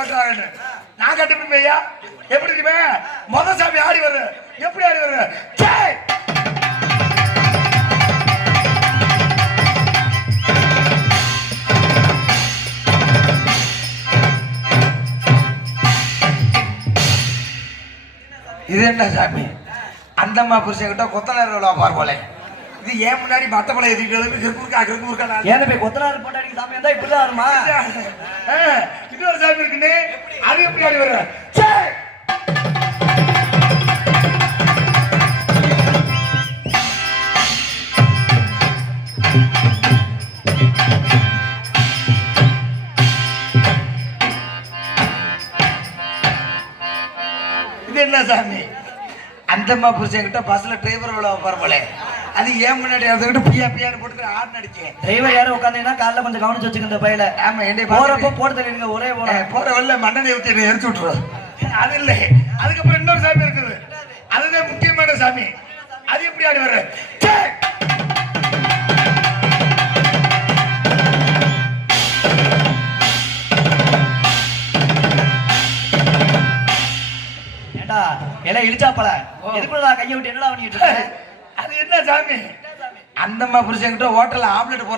வெட்டுறாங்கன்னு நான் கட்டுப்பேன் ஐயா. எப்படி இருக்குமே மொத சாமி ஆடி வருது. எப்படி ஆடி வருது? இது என்ன சாமி? அந்தம்மா புருஷன் கிட்ட கொத்தனார் பார் போல. இது ஏன் முன்னாடி மட்டப்பளை எதிர்க்கிறதுக்கு ஏன் போய் கொத்தனார் போட்டாடி சாமி இருந்தா இப்படிதான் வருமா? இன்னொரு சாமி இருக்குன்னு அது எப்படி ஆடி வர்ற? இது என்ன சாமி? அந்தம்மா புருஷன் கிட்ட பஸ்ல டிரைவர் பரவாயில்ல. அது ஏன் முன்னாடி அதுக்கிட்ட பியா பியான்னு போட்டு ஆடு நடிச்சேன். டிரைவர் யாரும் உட்காந்தீங்கன்னா காலைல கொஞ்சம் கவனிச்சு வச்சுக்க இந்த பையில. ஆமா என்ன போறப்போ போட்டு தருவீங்க ஒரே போற வரல மண்ணெண்ணெய் ஊற்றி எரிச்சு விட்டுருவோம். அது இல்லை. அதுக்கப்புறம் இன்னொரு சாமி இருக்குது. அதுதான் முக்கியமான சாமி. அது எப்படி ஆடி வர்ற? ஏண்டா எல்லாம் இழிச்சாப்பல எதுக்குள்ள கையை விட்டு என்னடா பண்ணிட்டு இருக்க? அது என்ன சாமி? அந்தம்மா புருஷன் கிட்ட ஹோட்டல்ல ஆம்லெட்